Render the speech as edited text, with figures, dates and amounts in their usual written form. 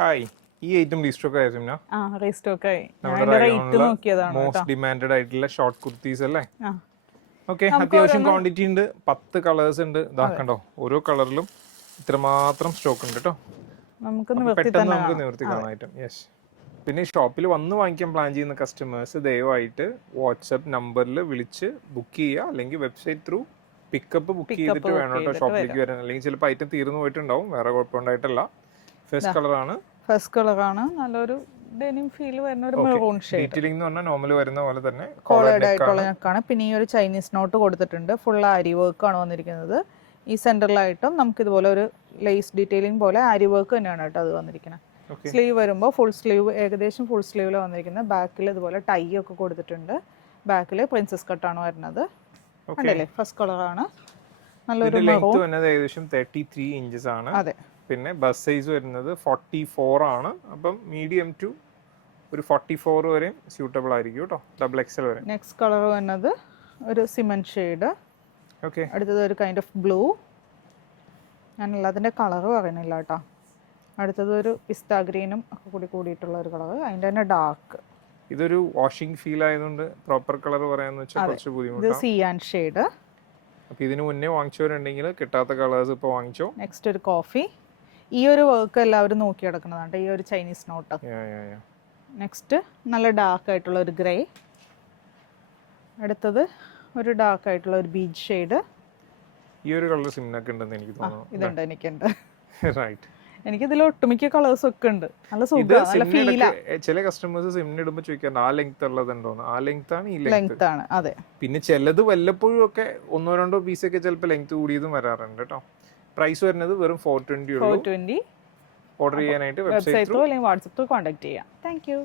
Hi, ഈ item restock ആയ Simna restock ആയി. നമ്മുടെ റേറ്റ് നോക്കിയതാണ് മോസ്റ്റ് ഡിമാൻഡഡ് ആയിട്ടുള്ള ഷോർട്ട് കുർത്തീസ് അല്ലേ? ആ. ഓക്കെ, അത്യാവശ്യം ക്വാണ്ടിറ്റി ഉണ്ട്. 10 കളേഴ്സ് ഉണ്ട്. ഇതാക്കണ്ടോ, ഓരോ കളറിലും ഇത്രമാത്രം സ്റ്റോക്ക് ഉണ്ട് കേട്ടോ. പെട്ടെന്ന് നമുക്ക് നിവർത്തി കാണാൻ ഐറ്റം. യെസ്. പിന്നെ ഷോപ്പിൽ വന്ന് വാങ്ങിക്കാൻ പ്ലാൻ ചെയ്യുന്ന കസ്റ്റമേഴ്സ് ദയവായിട്ട് വാട്സ്ആപ്പ് നമ്പറിൽ വിളിച്ച് ബുക്ക് ചെയ്യുക, അല്ലെങ്കിൽ വെബ്സൈറ്റ് ത്രൂ പിക്കപ്പ് ബുക്ക് ചെയ്തിട്ട് വേണം കേട്ടോ ഷോപ്പിലേക്ക് വരാൻ. അല്ലെങ്കിൽ ചിലപ്പോൾ ഐറ്റം തീർന്നു പോയിട്ടുണ്ടാവും. വേറെ കുഴപ്പമുണ്ടായിട്ടല്ല. ഫസ്റ്റ് കളറാണ്. നല്ലൊരു ഡെനിം ഫീൽ വരുന്ന ഒരു മെറൂൺ ഷെയ്ഡ്. ഡീറ്റെയിലിംഗ് എന്ന് പറഞ്ഞാൽ നോർമൽ വരുന്ന പോലെ തന്നെ കോളേഡ് ആയിട്ടുള്ള നെക്കാണ്. പിന്നെ ഈ ഒരു ചൈനീസ് നോട്ട് കൊടുത്തിട്ടുണ്ട്. ഫുൾ ആരി വർക്ക് ആണ് വന്നിരിക്കുന്നത്. ഈ സെന്ററിലായിട്ടും നമുക്ക് ഇതുപോലെ ഒരു ലേസ് ഡീറ്റെയിലിംഗ് പോലെ ആരി വർക്ക് തന്നെയാണ് കേട്ടോ അത് വന്നിരിക്കുന്നത്. സ്ലീവ് വരുമ്പോൾ ഫുൾ സ്ലീവ്, ഏകദേശം ഫുൾ സ്ലീവിൽ വന്നിരിക്കുന്നത്. ബാക്കിൽ ഇതുപോലെ ടൈ ഒക്കെ കൊടുത്തിട്ടുണ്ട്. ബാക്കിൽ പ്രിൻസസ് കട്ടാണ് വരുന്നത്. കണ്ടില്ലേ, ഫസ്റ്റ് കളറാണ്. നല്ലൊരു ഏകദേശം 33 ഇഞ്ചസ് ആണ്. അതെ. പിന്നെ ബസ് സൈസ് വരുന്നത് 44 ആണ്. അപ്പം മീഡിയം ടു ഒരു 44 വരെയും സ്യൂട്ടബിൾ ആയിരിക്കും കേട്ടോ, ഡബിൾ എക്സൽ വരെ. നെക്സ്റ്റ് കളർ വരുന്നത് ഒരു സിമന്റ് ഷെയ്ഡ്. ഓക്കെ, അടുത്തത് ഒരു കൈൻഡ് ഓഫ് ബ്ലൂ. ഞാൻ എല്ലാത്തിൻ്റെ കളർ പറയുന്നില്ല കേട്ടോ. അടുത്തത് ഒരു പിസ്ത ഗ്രീനും ഒക്കെ കൂടിയിട്ടുള്ള ഒരു കളർ. അതിൻ്റെ തന്നെ ഡാർക്ക്. ഇതൊരു വാഷിംഗ് ഫീൽ ആയതുകൊണ്ട് പ്രോപ്പർ കളർ പറയാന്ന് വെച്ചാൽ കുറച്ച് ബുദ്ധിമുട്ടാണ്. ഇത് സിയാൻ ഷെയ്ഡ്. അപ്പോൾ ഇതിന് മുന്നേ വാങ്ങിച്ചവരുണ്ടെങ്കിൽ കിട്ടാത്ത കളേഴ്സ് ഇപ്പോൾ വാങ്ങിച്ചോ. നെക്സ്റ്റ് ഒരു കോഫി. ഈ ഒരു വർക്ക് എല്ലാവരും നോക്കി കിടക്കുന്നതാണ്, ഈ ഒരു ചൈനീസ് നോട്ട്. നെക്സ്റ്റ് നല്ല ഡാർക്ക് ആയിട്ടുള്ള ഒരു ഗ്രേ. അടുത്തത് ഒരു ഡാർക്ക് ആയിട്ടുള്ള ഒരു ബീച്ച് ഷെയ്ഡ്. ഈ ഒരു കളർ സിംനക്ക് ഉണ്ടെന്ന് എനിക്ക് തോന്നുന്നു. ഇതുണ്ട്, എനിക്കുണ്ട്. റൈറ്റ്. എനിക്കിതിൽ ഒട്ടുമിക്ക കളേഴ്സ് ഒക്കെ ഉണ്ട്. നല്ല സുഖമാണ്, നല്ല ഫീലാ. ചില കസ്റ്റമേഴ്സ് സിമ്മിന് ഇടുമ്പോൾ ചോദിക്കാറുണ്ട് ആ ലെങ്ത് ഉള്ളതുണ്ടോന്ന്. ആ ലെങ്ത് ആണ്, ഈ ലെങ്ത് ആണ്. അതെ. പിന്നെ ചിലത് വല്ലപ്പോഴും ഒക്കെ 1-2 പീസൊക്കെ ചിലപ്പോൾ ലെങ്ത് കൂടിയതും വരാറുണ്ട് കേട്ടോ. പ്രൈസ് വരുന്നത് വെറും 420 ഉള്ളൂ. 420. ഓർഡർ ചെയ്യാനായിട്ട് വെബ്സൈറ്റ് ത്രൂ അല്ലെങ്കിൽ വാട്സ്ആപ്പ് ത്രൂ കോൺടാക്ട് ചെയ്യാം. Thank you.